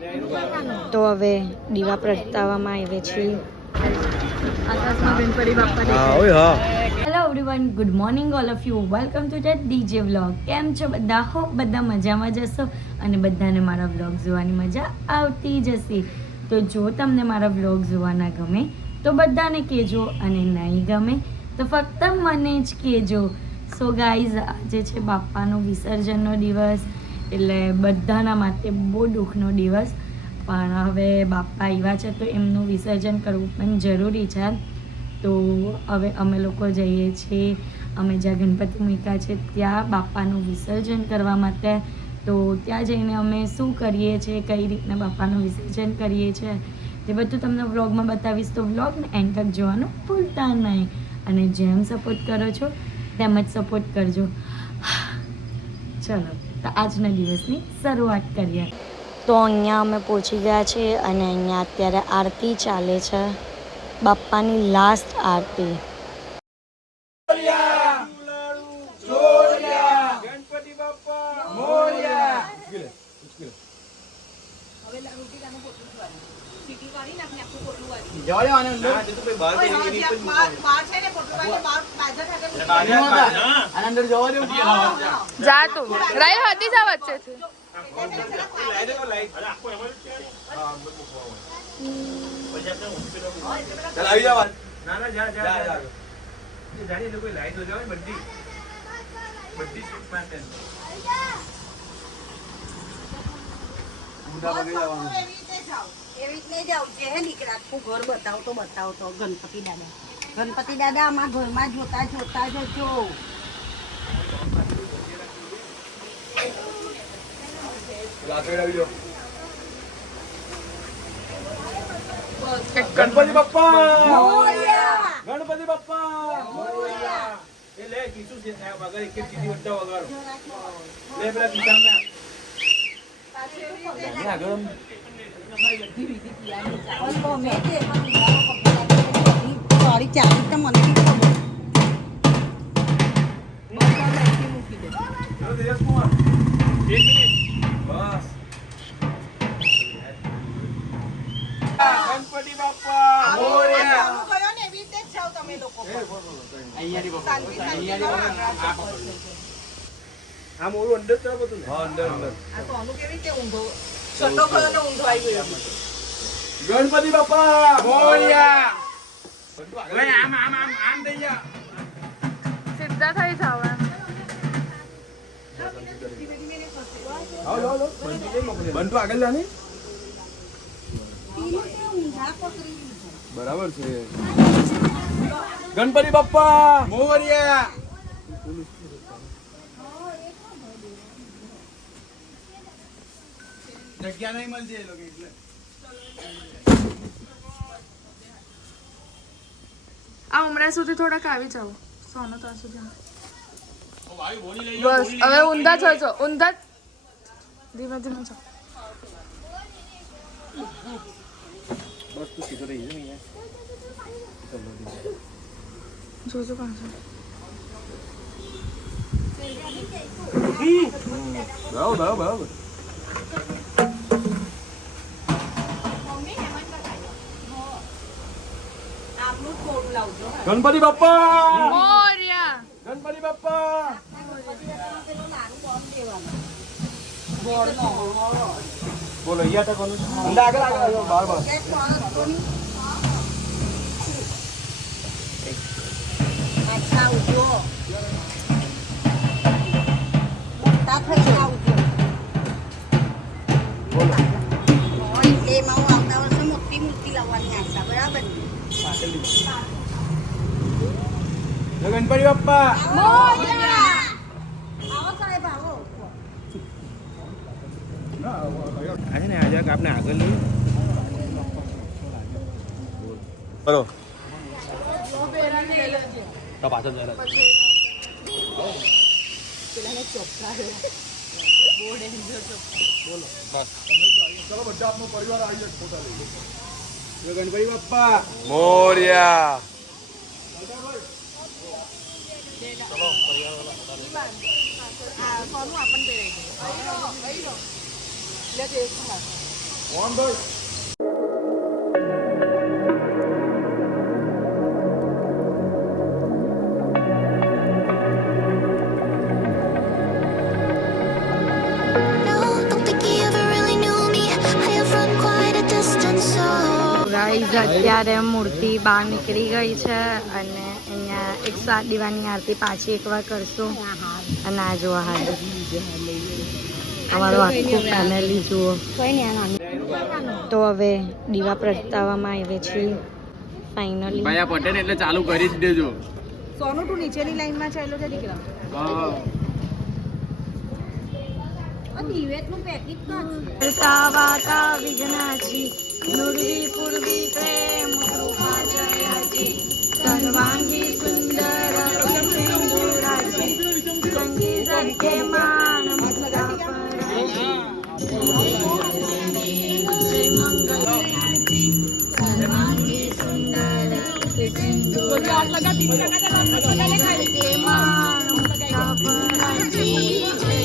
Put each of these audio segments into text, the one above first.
તો હવે દીવા પ્રગટાવવામાં આવે છે. Hello everyone, good morning all of you. Welcome to the DJ vlog. કેમ છો બધા? હોપ બધા મજામાં જશો અને બધાને મારા વ્લોગ જોવાની મજા આવતી જશે. તો જો તમને મારા વ્લોગ જોવાના ગમે તો બધાને કહેજો, અને નહીં ગમે તો ફક્ત મને જ કહેજો. સો ગાઈઝ, આજે છે બાપાનો વિસર્જનનો દિવસ, એટલે બધાના માટે બહુ દુઃખનો દિવસ. પણ હવે બાપા આવ્યા છે તો એમનું વિસર્જન કરવું પણ જરૂરી છે. તો હવે અમે લોકો જઈએ છીએ, અમે જ્યાં ગણપતિ મૂક્યા છે ત્યાં બાપાનું વિસર્જન કરવા માટે. તો ત્યાં જઈને અમે શું કરીએ છીએ, કઈ રીતના બાપાનું વિસર્જન કરીએ છીએ, તે બધું તમને વ્લોગમાં બતાવીશ. તો વ્લોગને એન્ડ તક જોવાનું ભૂલતા નહીં, અને જેમ સપોર્ટ કરો છો તેમ જ સપોર્ટ કરજો. ચલો, તો આજના દિવસની શરૂઆત કરીએ. તો અહીંયા અમે પહોંચી ગયા છીએ અને અહીંયા અત્યારે આરતી ચાલે છે, બાપ્પાની લાસ્ટ આરતી. ગણપતિ બાપ્પા મોરયા. જા તું રાય હતી જા વચ્ચેથી. ઘર બતાવતો ગણપતિ દાદા અમારા ઘરમાં જોતા જજો. ગણપતિ બાપ્પા મોરયા. ગણપતિ બાપ્પા મોરયા. એ લે કીધું છે સાહેબ, અગર એક સીધી વટ્ટા વગાડો લે પેલા કિસાનના આગળ સોરી ચાલી તો મને બી ખબર. એક મિનિટ બસ. ગણપતિ બાપ્પા મોરયા. આ મોરું અંદર તરફ હતું. હા, અંદર અંદર. આ તો આનું કેવી રીતે ઊંધો છોટો કલર નો ઊંધો આવી ગયો. ગણપતિ બાપ્પા મોરયા. હવે આમ થઈ જા. સીધા થઈ જાવ. બંટુ આગળ જાને. બરાબર છે. ગણપતિ બાપ્પા મોરયા. જગ્યા નહીં મળશે એ લોકો એટલે. આ ઉમરા સુધી થોડાક આવી જાવ. સોનો ત્યાં સુધી બસ. હવે ઊંધા જજો, ઊંધા ધીમે ધીમે જાઓ. બસ તું સીધો રહી છે ને. જોજો પાછો. બરાબર બરાબર. ગણપતિ બાપ્પા મોરયા. ગણપતિ બાપ્પા. બોલો અહીંયા તક અંદર આગળ આગળ બાર બાર. મોટી મૂર્તિ લાવવાની આશા. બરાબર. ગણપતિ બાપ્પા મોરયા. આવો સાહેબ આવો. આજે ને આજે આપણે આગળ લઈ બરો તો પાછળ જરા પેલાને ચોપડા બોર્ડ એન્જર બોલો બસ. ચલો બધા આપનો પરિવાર આવી જાય ફોટા લઈ. ગણપતિ બાપ્પા મોરયા. ચલો પરિવાર વાળા કોનું આપણને પહેરાઈ ગયું. લે દે ગાઈઝ અત્યારે મૂર્તિ બહાર નીકળી ગઈ છે અને અહીંયા 108 દીવાની આરતી પાછી એકવાર કરશું અને આ જુઓ હાલ અમારું આખું ફેમિલી જુઓ તો હવે દીવા પ્રગટાવવામાં આવે છે ફાઇનલી ભાઈ આ પટેલ એટલે ચાલુ કરી જ દેજો. સોનું તું નીચેની લાઈનમાં ચાલ્યો છે દીકરા હા. દિવેટનું પેકેટ વાતા વિઘ્નાચી નુરવી પૂર્વી પ્રેમ કૃપા જયાચી સર્વાંગી સુંદર સિંદુરાચી સંગી સત્ય માન જય મંગલ સર્વાંગી સુંદર સિંદુરાચી માન પરાચી જય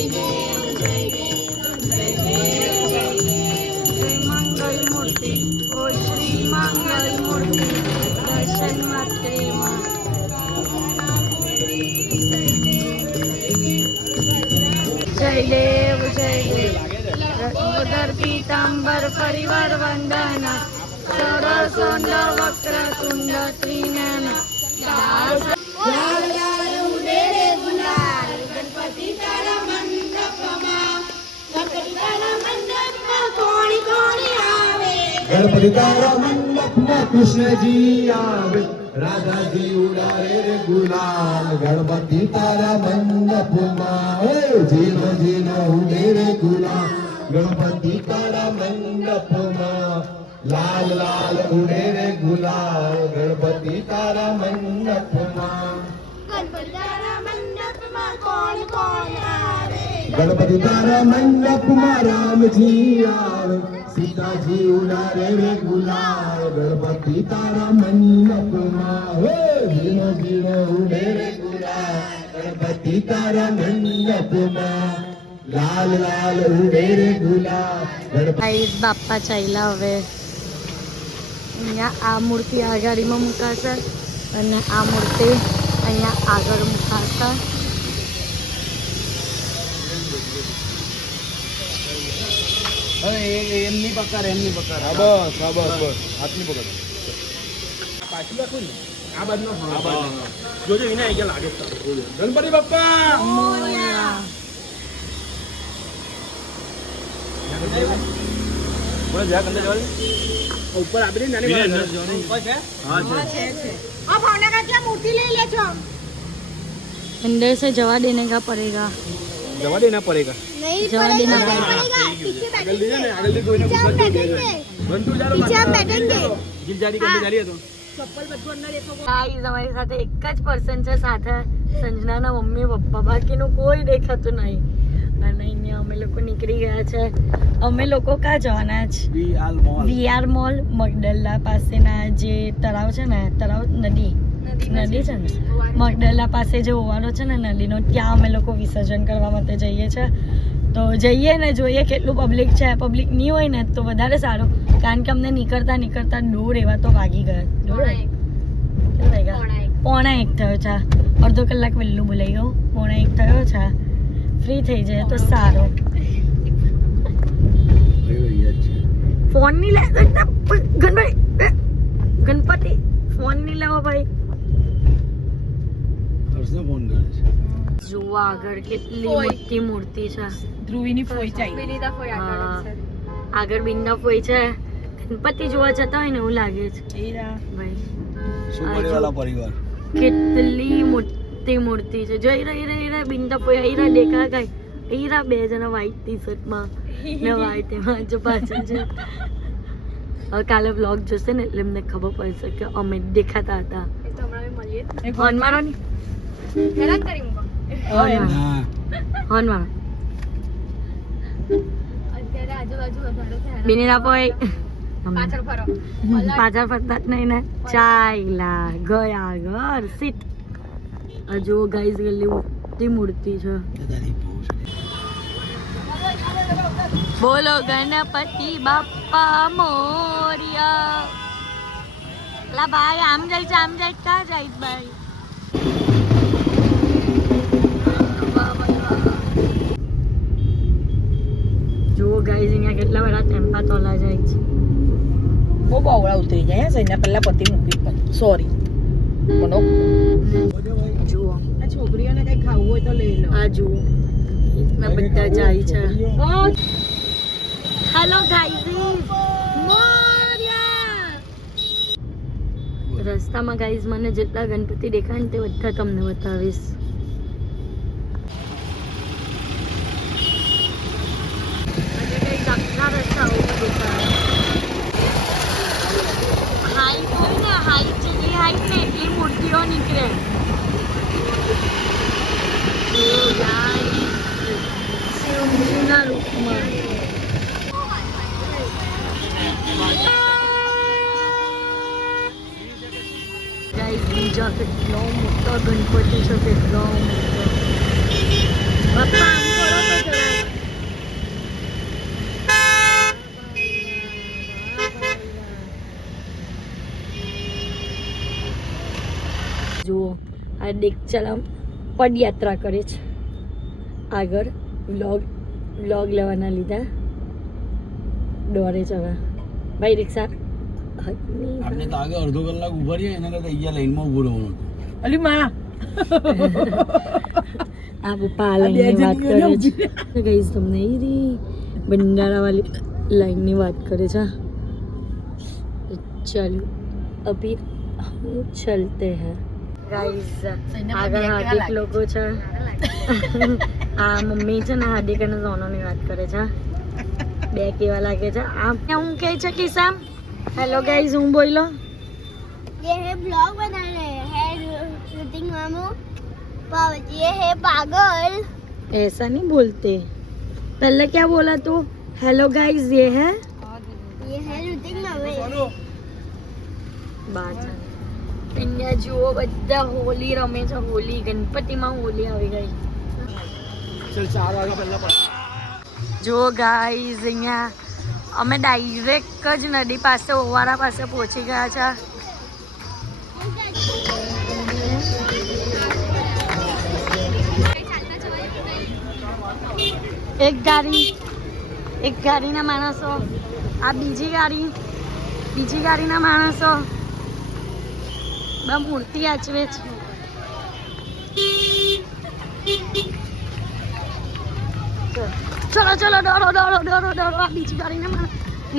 મંગલ મૂર્તિ ઓ શ્રી મંગલ મૂર્તિ દર્શન માત્રેમાં જય દેવ ઉદર પીતાંબર પરિવાર વંદના સરસોંડ વક્ર તુંડ ત્રિનયન દાસ गणपति तारा मंडप में कृष्ण जी आवे राधा जी उड़ारे रे गुलाल गणपति तारा मंडप में जीनो जीनो उड़े रे गुलाल गणपति तारा मंडप में लाल लाल उड़े रे गुलाल गणपति तारा मंडप में गणपति तारा मंडप में राम जी आवे सीता जी उड़ारे रे गुलाल गणपति तारा मंडप में जीनो जीनो उड़े रे गुलाल गणपति तारा मंडप में लाल लाल उड़े रे गुलाल गणपति ગાઈઝ બાપ્પા ચાલ્યા હવે અહીંયા આ મૂર્તિ આઘાડીમાં મુકાશે અને આ મૂર્તિ અહીંયા આગળ મુકાશે એમની પકડ એમની પકડ. હા બસ હા બસ બસ હાથની પકડ. પાછું રાખું ને આ બાજુ આ બાજુ જોજો એને આવી ગયા લાગે છે. ગણપતિ બાપ્પા બોલ જા કંદે જવા ઉપર આપણી નાની ઉપર છે. હા છે આ ભાવના કાટલા મૂર્તિ લઈ લેજો अंदर से जवा देने का पड़ेगा જવા દેના પડેગા. नहीं जवा देना पड़ेगा पीछे આગળ લઈ જા ને આગળ લઈ કોઈને પૂછવા દે. બંધુ ચાલો पीछे हम बैठेंगे ગીલ જારી કંદે જારી હતો. चप्पल बच्चों अंदर देखो ગાઈઝ અમારી સાથે એક જ પર્સન છે સાથે સંજનાના મમ્મી પપ્પા બાકીનું કોઈ દેખાતું નહીં અને અહીંયા અમે લોકો નીકળી ગયા છે અમે લોકો ક્યાં જવાના છે વી આલ મોલ વીઆર મોલ મગદલ્લા પાસેના જે તળાવ છે ને તળાવ નદી છે ને મગદલ્લા પાસે જે ઓવાનો છે ને નદીનો ત્યાં અમે લોકો વિસર્જન કરવા માટે જઈએ છીએ તો જઈએ ને જોઈએ કેટલું પબ્લિક છે પબ્લિક નહીં હોય ને તો વધારે સારું કારણ કે અમને નીકળતા દૂર એવા તો વાગી ગયા દૂર કેટલા વાગ્યા? પોણા એક થયો છે અડધો કલાક વહેલું બોલાઈ ગયું પોણા એક થયો છે ફ્રી થઈ જાય તો સારું ફોન નહીં લે ગણપતિ ફોન નહીં લેવો ભાઈ હર્ષનો ફોન કરે છે. જુઓ આગળ કેટલી મોટી મૂર્તિ છે ધ્રુવીની ફોઈ હા. આગળ બિંદા ફોઈ છે ગણપતિ જોવા જતા હોય ને એવું લાગે છે ભાઈ સુમરીવાલા પરિવાર. કેટલી મોટી મૂર્તિ છે જઈ રહી બિંદા ફોઈ હીરા દેખા ગઈ હીરા બે જણા વ્હાઈટ ટી શર્ટમાં ને વ્હાઈટ એમાં જો પાછળ છે હવે કાલે વ્લોગ જોશે ને એટલે એમને ખબર પડશે કે અમે દેખાતા હતા હોર્ન મારો ની હોર્ન મારો બિનેરા પોઈ પાછળ ફરતા જ નહીં ને ચાયલા ગયા ઘર સીટ હજુ ગાઈઝ ગયેલી મોટી મૂર્તિ છે બોલો ગણપતિ બાપ્પા મોરિયા. લા ભાઈ આમ જાય છે, આમ જાય ક્યાં જાય છે ભાઈ? જુઓ ગાઈઝ અહીંયા કેટલા બધા ટેમ્પા તોલા જાય છે. બહુ બાવળા ઉતરી જાય હે એના પહેલા પતિ મૂકી પણ સોરી મનો જુઓ આ છોકરીઓને કઈ ખાવું હોય તો લઈ લો. આ જુઓ ના બધા જાય છે. હેલો ગાઈઝ, રસ્તામાં ગાઈઝ મને જેટલા ગણપતિ દેખાય ને તે બધા તમને બતાવીશ. આખા રસ્તા હાઈટ હોય ને, હાઈટ જેટલી હાઈટ ને એટલી મૂર્તિઓ નીકળે. શિવજીના રૂપમાં બીજા કેટલો મોટો ગણપતિ છે, કેટલો મોટો. બાપા આમ કરો તો જરાક. જુઓ આ દેખચલા પદયાત્રા કરે છે. આગળ વ્લોગ લેવાના લીધા દોડે છે. હવે ભાઈ રિક્ષા આપણે તો આગળ અડધો કલાક ઉભા રહીએ એના કરતા અહીંયા લાઈનમાં ઉભું રહેવાનું હતું. અલી માં આ પાલનની વાત કરે છે. ગાઈસ તમને એ રી ભંડારા વાળી લાઈનની વાત કરે છે. ચાલો અભી हम चलते हैं गाइस. આગળ હાર્દિક લોકો છે. આ મમ્મી છે ને હાર્દિક અને સોનોની વાત કરે છે. બે કેવા લાગે છે. આમ હું કહે છે કિસામ. हेलो गाइस, हूँ बोलो. ये है ब्लॉग बना रहे हैं ऋतिक मामू ये है पागल. ऐसा नहीं बोलते. पहले क्या बोला तू? हेलो गाइस, ये है ऋतिक मामू. बात અહીંયા જુઓ બધા હોલી રમે છે. હોલી ગણપતિમાં હોલી આવી ગઈ. ચલ 4 વાગ્યા પહેલા પણ જુઓ ગાઈઝ અહીંયા અમે ડાયરેક્ટ જ નદી પાસે ઓવારા પાસે પહોંચી ગયા છે. એક ગાડીના માણસો, આ બીજી ગાડીના માણસો બા મૂર્તિ આચવે છે. ચલો ચલો દોડો દોડો દોડો દોડો. આ બીજી ગાડીને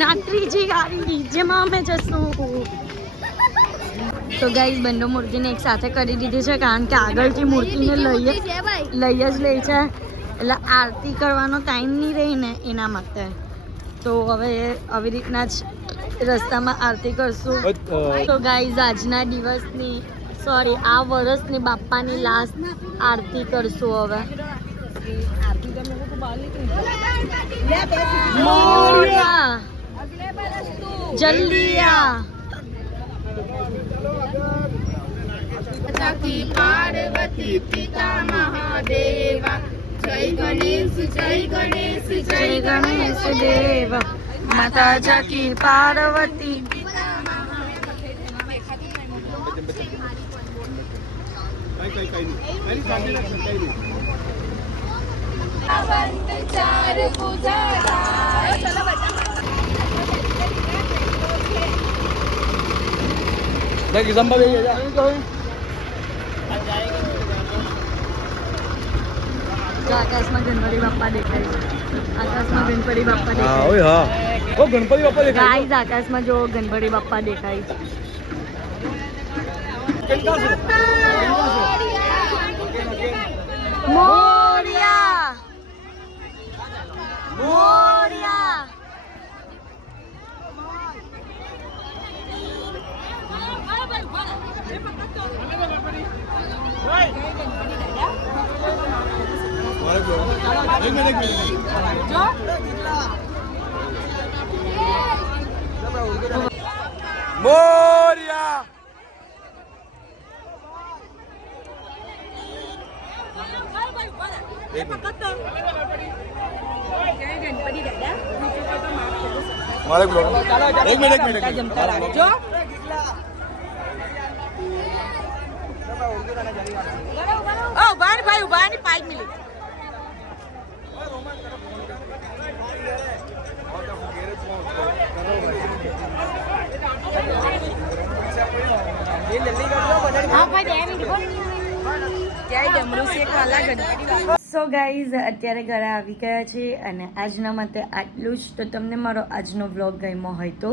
ના ત્રીજી ગાડી જેમાં અમે જશું. તો ગાઈઝ બંને મૂર્તિને એક સાથે કરી દીધી છે કારણ કે આગળથી મૂર્તિને લઈ જ લે છે એટલે આરતી કરવાનો ટાઈમ નહીં રહી ને એના માટે. તો હવે આવી રીતના જ રસ્તામાં આરતી કરશું. તો ગાઈઝ આજના દિવસની આ વર્ષની બાપ્પાની લાસ્ટ આરતી કરશું. હવે મોરિયા જલ્દી આ. पार्वती पिता महादेवा जय गणेश देव माता जाकी पार्वती. चार આકાશમાં ગણપતિ બાપ્પા દેખાય છે. આકાશમાં ગણપતિ બાપ્પા દેખાય. ઓ ગણપતિ બાપા દેખાય. ગાઈઝ આકાશમાં જો ગણપતિ બાપ્પા દેખાય છે. મોરિયા મોરિયા. મોરિયા. ગણપતિ દાદા એક મિનિટ જમતા રાખજો. ભાઈ ઉભા ની 5 મિનિટ. સો ગાઈઝ અત્યારે ઘરે આવી ગયા છે અને આજના માટે આટલું જ. તો તમને મારો આજનો વ્લોગ ગમ્યો હોય તો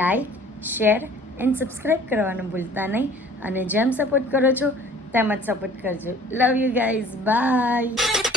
લાઈક, શેર એન્ડ સબસ્ક્રાઈબ કરવાનું ભૂલતા નહીં. અને જેમ સપોર્ટ કરો છો તેમ જ સપોર્ટ કરજો. Love you guys, by.